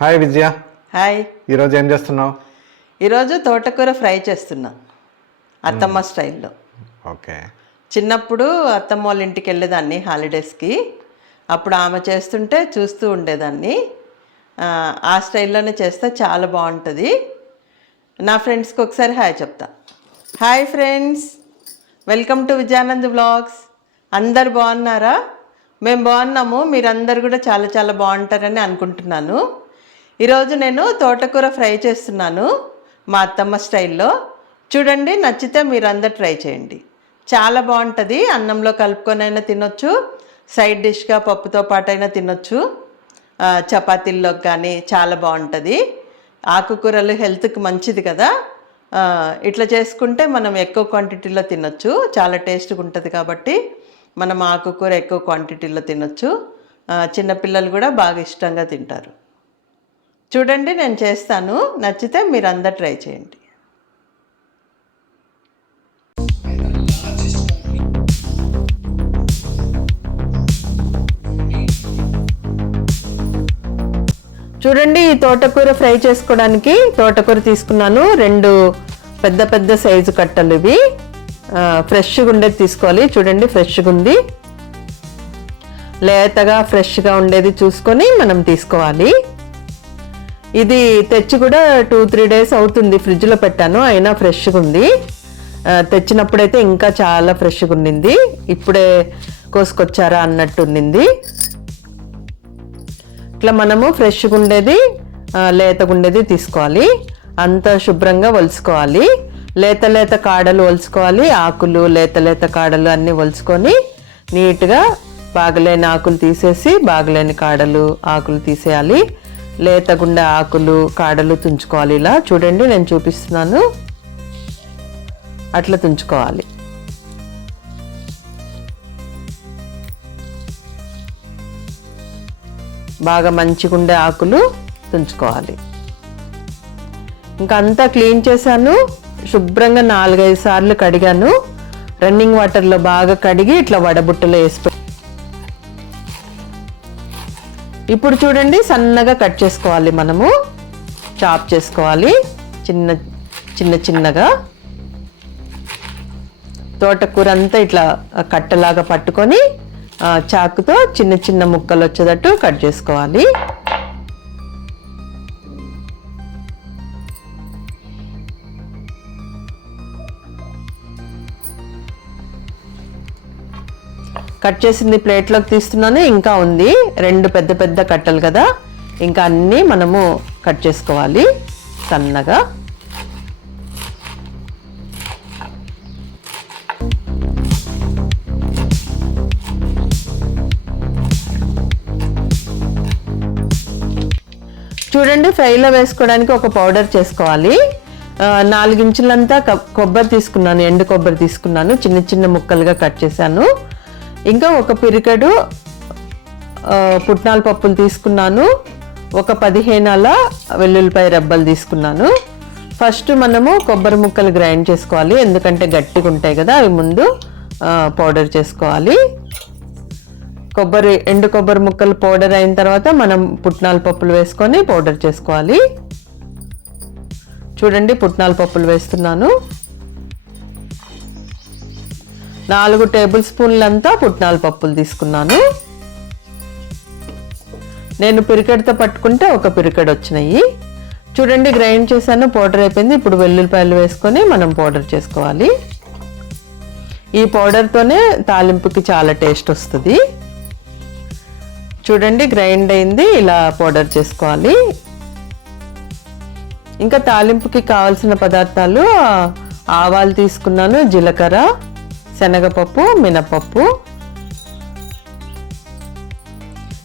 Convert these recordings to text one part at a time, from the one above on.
Hi విజయ. Hi. ఈరోజు ఏం చేస్తున్నావు? ఈరోజు తోటకూర ఫ్రై చేస్తున్నా. అత్తమ్మ స్టైల్లో. ఓకే. చిన్నప్పుడు అత్తమ్మ వాళ్ళ ఇంటికి వెళ్ళేదాన్ని హాలిడేస్కి. అప్పుడు ఆమె చేస్తుంటే చూస్తూ ఉండేదాన్ని. ఆ, స్టైల్లోనే చేస్తే చాలా బాగుంటుంది. నా ఫ్రెండ్స్కి ఒకసారి హాయ్ చెప్తా. Hi friends. Welcome to Vijayanand vlogs. అందరు బాగున్నారా? మేము బాగున్నాము. మీరందరు కూడా చాలా చాలా బాగుంటారని అనుకుంటున్నాను. ఈరోజు నేను తోటకూర ఫ్రై చేస్తున్నాను మా అత్తమ్మ స్టైల్లో. చూడండి నచ్చితే మీరందరు ట్రై చేయండి. చాలా బాగుంటుంది అన్నంలో కలుపుకొనైనా తినొచ్చు సైడ్ డిష్గా పప్పుతో పాటైనా తినొచ్చు. చపాతీల్లోకి కానీ చాలా బాగుంటుంది. ఆకుకూరలు హెల్త్కి మంచిది కదా. ఇట్లా చేసుకుంటే మనం ఎక్కువ క్వాంటిటీలో తినొచ్చు చాలా టేస్ట్గా ఉంటుంది కాబట్టి మనం ఆకుకూర ఎక్కువ క్వాంటిటీలో తినొచ్చు. చిన్నపిల్లలు కూడా బాగా ఇష్టంగా తింటారు. చూడండి నేను చేస్తాను. నచ్చితే మీరు అందరు ట్రై చేయండి. చూడండి ఈ తోటకూర ఫ్రై చేసుకోవడానికి తోటకూర తీసుకున్నాను. రెండు పెద్ద పెద్ద సైజు కట్టలు ఇవి. ఫ్రెష్గా ఉండేది తీసుకోవాలి. చూడండి ఫ్రెష్గా ఉంది. లేతగా ఫ్రెష్గా ఉండేది చూసుకొని మనం తీసుకోవాలి. ఇది తెచ్చి కూడా టూ త్రీ డేస్ అవుతుంది. ఫ్రిడ్జ్లో పెట్టాను అయినా ఫ్రెష్గా ఉంది. తెచ్చినప్పుడైతే ఇంకా చాలా ఫ్రెష్గా ఉండింది ఇప్పుడే కోసుకొచ్చారా అన్నట్టు ఉండింది ఇట్లా మనము ఫ్రెష్గా ఉండేది లేతగా ఉండేది తీసుకోవాలి. అంత శుభ్రంగా వలుసుకోవాలి. లేత లేత కాడలు వలుసుకోవాలి. ఆకులు లేత లేత కాడలు అన్నీ వలుసుకొని నీట్గా బాగలేని ఆకులు తీసేసి బాగలేని కాడలు ఆకులు తీసేయాలి. లేత గుండె ఆకులు కాడలు తుంచుకోవాలి. ఇలా చూడండి నేను చూపిస్తున్నాను. అట్లా తుంచుకోవాలి. బాగా మంచిగుండే ఆకులు తుంచుకోవాలి. ఇంకా అంతా క్లీన్ చేశాను. శుభ్రంగా నాలుగైదు సార్లు కడిగాను. రన్నింగ్ వాటర్లో బాగా కడిగి ఇట్లా వడబుట్టలో వేసి ఇప్పుడు చూడండి సన్నగా కట్ చేసుకోవాలి మనము. చాప్ చేసుకోవాలి. చిన్న చిన్న చిన్నగా. తోటకూర అంతా ఇట్లా కట్టలాగా పట్టుకొని చాకుతో చిన్న చిన్న ముక్కలు వచ్చేటట్టు కట్ చేసుకోవాలి. కట్ చేసింది ప్లేట్లోకి తీస్తున్నాను. ఇంకా ఉంది. రెండు పెద్ద పెద్ద కట్టలు కదా. ఇంకా అన్నీ మనము కట్ చేసుకోవాలి. సన్నగా. చూడండి ఫ్రైలో వేసుకోవడానికి ఒక పౌడర్ చేసుకోవాలి. నాలుగించులంతా కొబ్బరి తీసుకున్నాను. ఎండు కొబ్బరి తీసుకున్నాను. చిన్న చిన్న ముక్కలుగా కట్ చేశాను. ఇంకా ఒక పిరికడు పుట్నాల పప్పులు తీసుకున్నాను. ఒక పదిహేను అలా వెల్లుల్లిపాయ రెబ్బలు తీసుకున్నాను. ఫస్ట్ మనము కొబ్బరి ముక్కలు గ్రైండ్ చేసుకోవాలి. ఎందుకంటే గట్టిగా ఉంటాయి కదా అవి ముందు పౌడర్ చేసుకోవాలి. కొబ్బరి ఎండు కొబ్బరి ముక్కలు పౌడర్ అయిన తర్వాత మనం పుట్నాల పప్పులు వేసుకొని పౌడర్ చేసుకోవాలి. చూడండి పుట్నాల పప్పులు వేస్తున్నాను. నాలుగు టేబుల్ స్పూన్లంతా పుట్నాల పప్పులు తీసుకున్నాను. నేను పిరికెడతో పట్టుకుంటే ఒక పిరికెడ్ వచ్చినాయి. చూడండి గ్రైండ్ చేశాను పౌడర్ అయిపోయింది. ఇప్పుడు వెల్లుల్లిపాయలు వేసుకొని మనం పౌడర్ చేసుకోవాలి. ఈ పౌడర్తోనే తాలింపుకి చాలా టేస్ట్ వస్తుంది. చూడండి గ్రైండ్ అయింది ఇలా పౌడర్ చేసుకోవాలి. ఇంకా తాలింపుకి కావాల్సిన పదార్థాలు ఆవాలు తీసుకున్నాను జీలకర్ర శనగపప్పు మినపప్పు.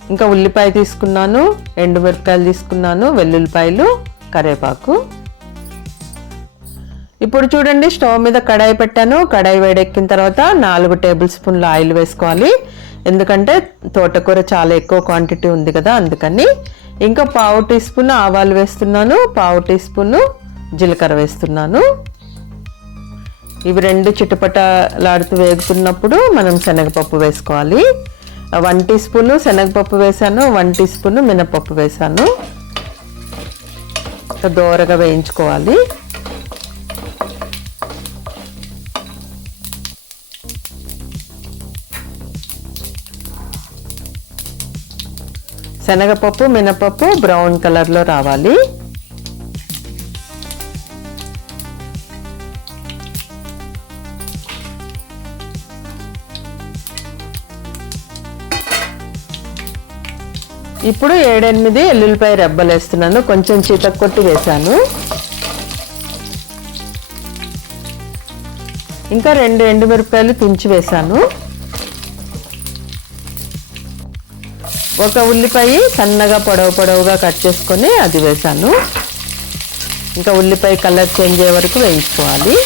ఇంకా ఉల్లిపాయ తీసుకున్నాను ఎండుమిరపకాయలు తీసుకున్నాను వెల్లుల్లిపాయలు కరివేపాకు. ఇప్పుడు చూడండి స్టవ్ మీద కడాయి పెట్టాను. కడాయి వేడెక్కిన తర్వాత నాలుగు టేబుల్ స్పూన్ల ఆయిల్ వేసుకోవాలి. ఎందుకంటే తోటకూర చాలా ఎక్కువ క్వాంటిటీ ఉంది కదా అందుకని. ఇంకా పావు టీ స్పూన్ ఆవాలు వేస్తున్నాను. పావు టీ స్పూన్ జీలకర్ర వేస్తున్నాను. ఇవి రెండు చిటపటలాడుతూ వేగుతున్నప్పుడు మనం శనగపప్పు వేసుకోవాలి. వన్ టీ స్పూన్ శనగపప్పు వేసాను వన్ టీ స్పూన్ మినపప్పు వేసాను. దోరగా వేయించుకోవాలి. శనగపప్పు మినపప్పు బ్రౌన్ కలర్లో రావాలి. ఇప్పుడు ఏడెనిమిది ఎల్లుల్లిపాయ రెబ్బలు వేస్తున్నాను. కొంచెం చీతకొట్టి వేశాను. ఇంకా రెండు ఎండుమిరపకాయలు తుంచి వేశాను. ఒక ఉల్లిపాయ సన్నగా పొడవు పొడవుగా కట్ చేసుకొని అది వేశాను. ఇంకా ఉల్లిపాయ కలర్ చేంజ్ అయ్యే వరకు వేయించుకోవాలి.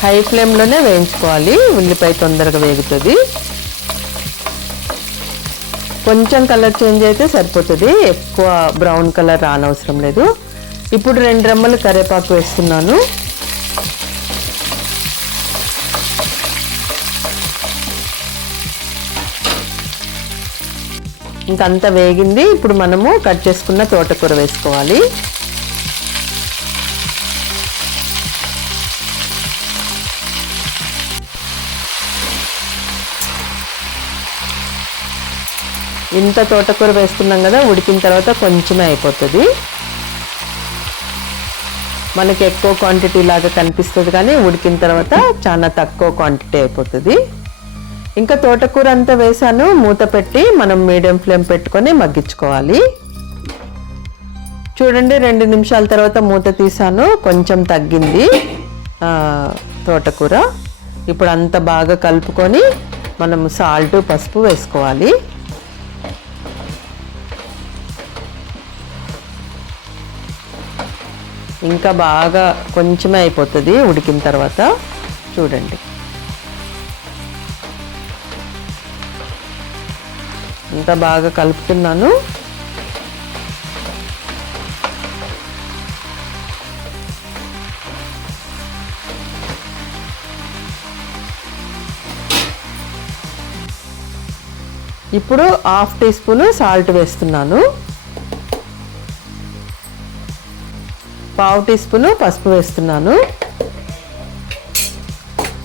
హై ఫ్లేమ్లోనే వేయించుకోవాలి. ఉల్లిపాయ తొందరగా వేగుతుంది. కొంచెం కలర్ చేంజ్ అయితే సరిపోతుంది. ఎక్కువ బ్రౌన్ కలర్ రానవసరం లేదు. ఇప్పుడు రెండు రెమ్మలు కరివేపాకు వేస్తున్నాను. ఇంకంతా వేగింది. ఇప్పుడు మనము కట్ చేసుకున్న తోటకూర వేసుకోవాలి. ఇంత తోటకూర వేస్తున్నాం కదా ఉడికిన తర్వాత కొంచెమే అయిపోతుంది. మనకి ఎక్కువ క్వాంటిటీ లాగా కనిపిస్తుంది కానీ ఉడికిన తర్వాత చాలా తక్కువ క్వాంటిటీ అయిపోతుంది. ఇంకా తోటకూర అంతా వేసాను మూత పెట్టి మనం మీడియం ఫ్లేమ్ పెట్టుకొని మగ్గించుకోవాలి. చూడండి రెండు నిమిషాల తర్వాత మూత తీసాను కొంచెం తగ్గింది తోటకూర. ఇప్పుడు అంత బాగా కలుపుకొని మనం సాల్ట్ పసుపు వేసుకోవాలి. ఇంకా బాగా కొంచెమే అయిపోతుంది ఉడికిన తర్వాత. చూడండి. అంతా బాగా కలుపుతున్నాను. ఇప్పుడు హాఫ్ టీ స్పూన్ సాల్ట్ వేస్తున్నాను. పావు టీ స్పూన్ పసుపు వేస్తున్నాను.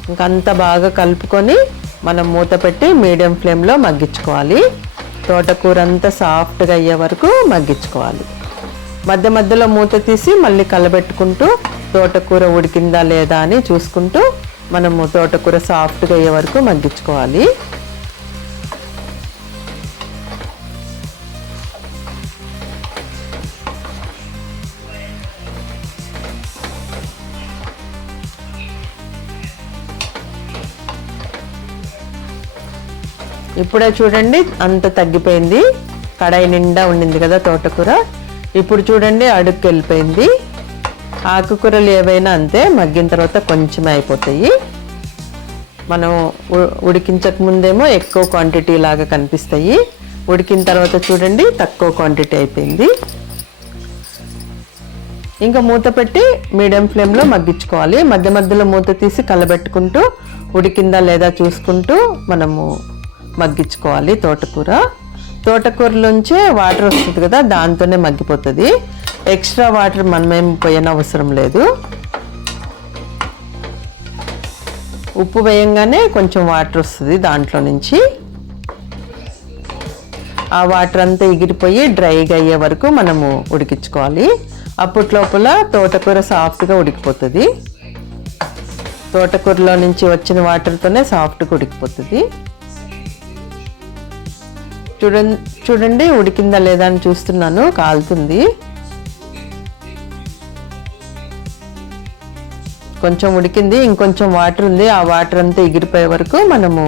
ఇంకంత బాగా కలుపుకొని మనం మూత పెట్టి మీడియం ఫ్లేమ్లో మగ్గించుకోవాలి. తోటకూర అంతా సాఫ్ట్గా అయ్యే వరకు మగ్గించుకోవాలి. మధ్య మధ్యలో మూత తీసి మళ్ళీ కలబెట్టుకుంటూ తోటకూర ఉడికిందా లేదా అని చూసుకుంటూ మనము తోటకూర సాఫ్ట్గా అయ్యే వరకు మగ్గించుకోవాలి. ఇప్పుడే చూడండి అంత తగ్గిపోయింది. కడాయి నిండా ఉండింది కదా తోటకూర. ఇప్పుడు చూడండి అడుగుకి వెళ్ళిపోయింది. ఆకుకూరలు ఏవైనా అంతే మగ్గిన తర్వాత కొంచెం అయిపోతాయి. మనం ఉ- ఉడికించక ముందేమో ఎక్కువ క్వాంటిటీ లాగా కనిపిస్తాయి. ఉడికిన తర్వాత చూడండి తక్కువ క్వాంటిటీ అయిపోయింది. ఇంకా మూత పెట్టి మీడియం ఫ్లేమ్లో మగ్గించుకోవాలి. మధ్య మధ్యలో మూత తీసి కలబెట్టుకుంటూ ఉడికిందా లేదా చూసుకుంటూ మనము మగ్గించుకోవాలి తోటకూర. తోటకూరలోంచే వాటర్ వస్తుంది కదా దాంతోనే మగ్గిపోతుంది. ఎక్స్ట్రా వాటర్ మనమేం పోయన అవసరం లేదు. ఉప్పు వేయంగానే కొంచెం వాటర్ వస్తుంది దాంట్లో నుంచి. ఆ వాటర్ అంతా ఎగిరిపోయి డ్రైగా అయ్యే వరకు మనము ఉడికించుకోవాలి. అప్పట్లోపల తోటకూర సాఫ్ట్గా ఉడికిపోతుంది. తోటకూరలో నుంచి వచ్చిన వాటర్తోనే సాఫ్ట్గా ఉడికిపోతుంది. చూడండి చూడండి ఉడికిందా లేదా అని చూస్తున్నాను కాలుతుంది. కొంచెం ఉడికింది ఇంకొంచెం వాటర్ ఉంది ఆ వాటర్ అంతా ఎగిరిపోయే వరకు మనము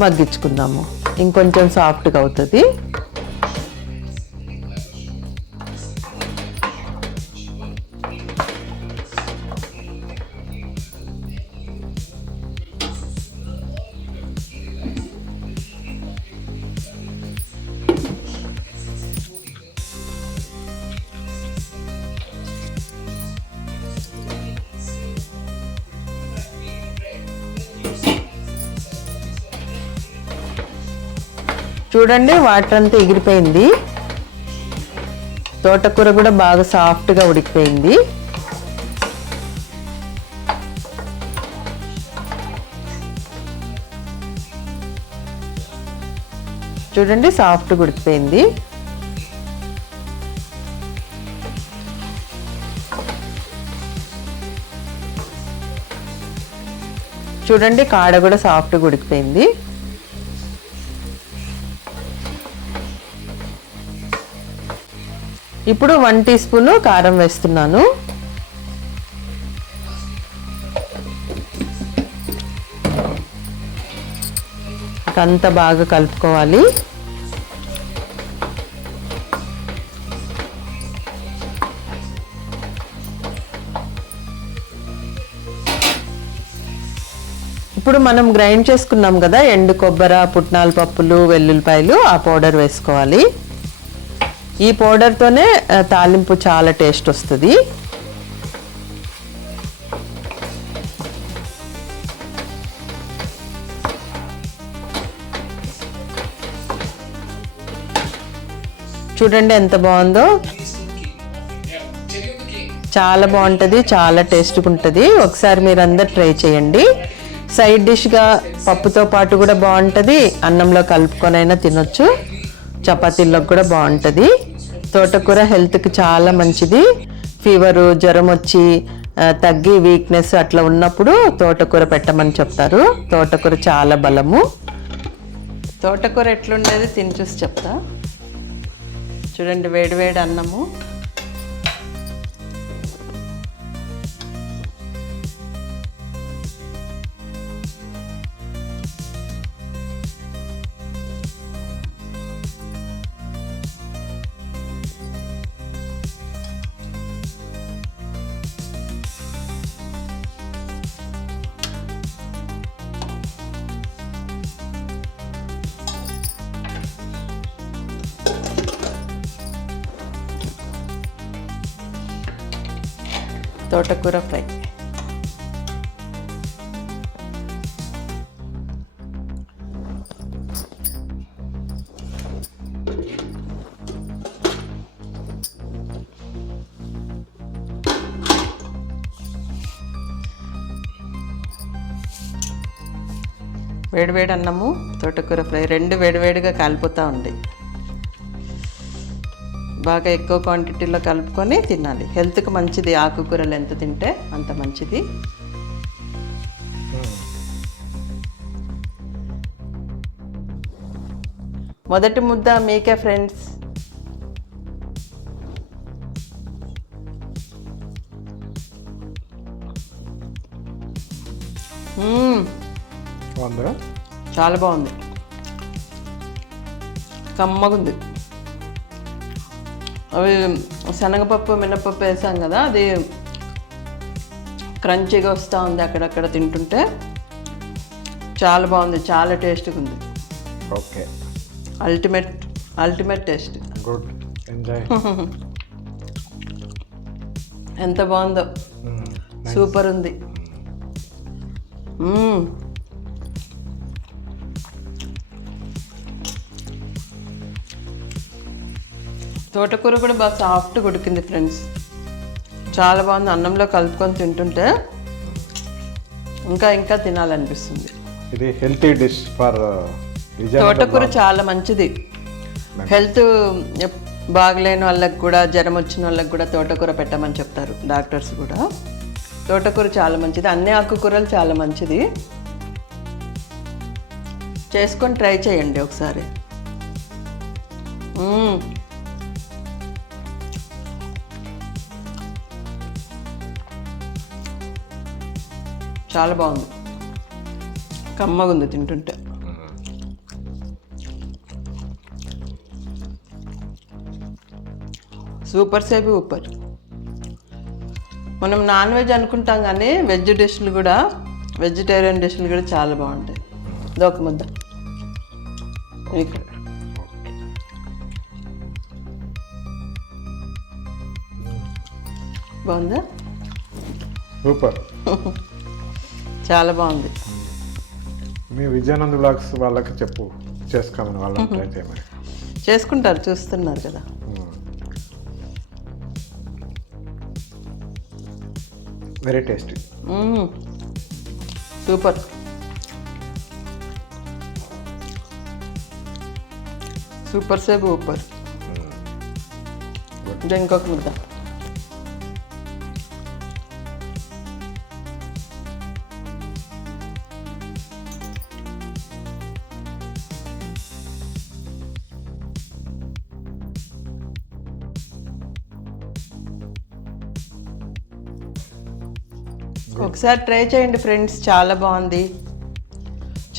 మగ్గించుకుందాము. ఇంకొంచెం సాఫ్ట్గా అవుతుంది. చూడండి వాటర్ అంతా ఎగిరిపోయింది. తోటకూర కూడా బాగా సాఫ్ట్గా ఉడికిపోయింది. చూడండి సాఫ్ట్గా ఉడికిపోయింది. చూడండి కాడ కూడా సాఫ్ట్గా ఉడికిపోయింది. ఇప్పుడు వన్ టీ స్పూన్ కారం వేస్తున్నాను. అంత బాగా కలుపుకోవాలి. ఇప్పుడు మనం గ్రైండ్ చేసుకున్నాం కదా ఎండు కొబ్బరి పుట్నాల పప్పులు వెల్లుల్లిపాయలు ఆ పౌడర్ వేసుకోవాలి. ఈ పౌడర్తోనే తాలింపు చాలా టేస్ట్ వస్తుంది. చూడండి ఎంత బాగుందో. చాలా బాగుంటుంది చాలా టేస్ట్గా ఉంటుంది. ఒకసారి మీరందరు ట్రై చేయండి. సైడ్ డిష్గా పప్పుతో పాటు కూడా బాగుంటుంది. అన్నంలో కలుపుకొనైనా తినొచ్చు. చపాతీల్లోకి కూడా బాగుంటుంది. తోటకూర హెల్త్కి చాలా మంచిది. ఫీవరు జ్వరం వచ్చి తగ్గి వీక్నెస్ అట్లా ఉన్నప్పుడు తోటకూర పెట్టమని చెప్తారు. తోటకూర చాలా బలము. తోటకూర ఎట్లుండేది తిని చూసి చెప్తా. చూడండి వేడి వేడి అన్నము. తోటకూర ఫ్రై. వేడివేడి అన్నము తోటకూర ఫ్రై రెండు వేడివేడిగా కాలిపోతూ ఉంది. బాగా ఎక్కువ క్వాంటిటీలో కలుపుకొని తినాలి. హెల్త్కి మంచిది ఆకుకూరలు ఎంత తింటే అంత మంచిది. మొదటి ముద్ద మీకే ఫ్రెండ్స్ చాలా బాగుంది. కమ్మగుంది. అవి శనగపప్పు మినపప్పు వేసాం కదా అది క్రంచీగా వస్తూ ఉంది అక్కడక్కడ తింటుంటే. చాలా బాగుంది చాలా టేస్ట్గా ఉంది. Okay. Ultimate ultimate taste. Good. Enjoy. ఎంత బాగుందో. సూపర్ ఉంది. తోటకూర కూడా బాగా సాఫ్ట్గా ఉడికింది ఫ్రెండ్స్ చాలా బాగుంది. అన్నంలో కలుపుకొని తింటుంటే ఇంకా ఇంకా తినాలనిపిస్తుంది. ఇది హెల్తీ డిష్ ఫర్ తోటకూర చాలా మంచిది. హెల్త్ బాగలేని వాళ్ళకి కూడా జ్వరం వచ్చిన వాళ్ళకి కూడా తోటకూర పెట్టమని చెప్తారు డాక్టర్స్ కూడా. తోటకూర చాలా మంచిది. అన్ని ఆకుకూరలు చాలా మంచిది. చేసుకొని ట్రై చేయండి ఒకసారి. చాలా బాగుంది. కమ్మగుంది తింటుంటే. సూపర్ సేపు ఊపర్ మనం నాన్ వెజ్ అనుకుంటాం కానీ వెజ్ డిష్లు కూడా వెజిటేరియన్ డిష్లు కూడా చాలా బాగుంటాయి. ఇదొక ముద్ద. బాగుందా? సూపర్. చాలా బాగుంది. మీ విజయానంద్ బ్లాగ్స్ వాళ్ళకి చెప్పు. చేసుకోమని చేయమని చేసుకుంటారు చూస్తున్నారు కదా. Very tasty. సూపర్. సూపర్ సే సూపర్ ఇంకా ఇంకొక ముద్ద. ఒకసారి ట్రై చేయండి ఫ్రెండ్స్ చాలా బాగుంది.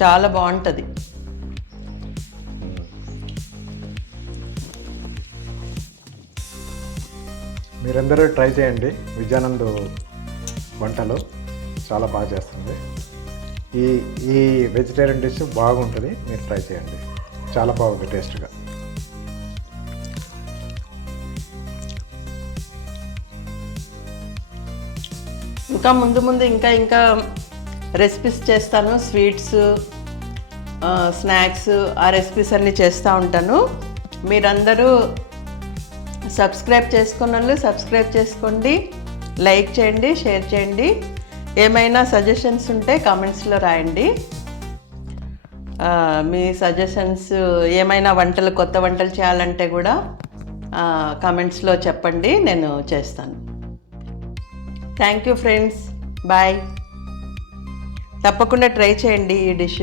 చాలా బాగుంటుంది. మీరందరూ ట్రై చేయండి. విజయానంద్ వంటలు చాలా బాగా చేస్తుంది. ఈ ఈ వెజిటేరియన్ డిష్ బాగుంటుంది. మీరు ట్రై చేయండి. చాలా బాగుంది టేస్ట్గా ఇంకా ముందు ముందు ఇంకా ఇంకా రెసిపీస్ చేస్తాను స్వీట్స్ స్నాక్స్ ఆ రెసిపీస్ అన్నీ చేస్తూ ఉంటాను. మీరందరూ సబ్స్క్రైబ్ చేసుకున్న వాళ్ళు సబ్స్క్రైబ్ చేసుకోండి లైక్ చేయండి షేర్ చేయండి. ఏమైనా సజెషన్స్ ఉంటే కామెంట్స్లో రాయండి. మీ సజెషన్స్ ఏమైనా వంటలు కొత్త వంటలు చేయాలంటే కూడా కామెంట్స్లో చెప్పండి నేను చేస్తాను. థ్యాంక్ యూ ఫ్రెండ్స్ బాయ్ తప్పకుండా ట్రై చేయండి ఈ డిష్.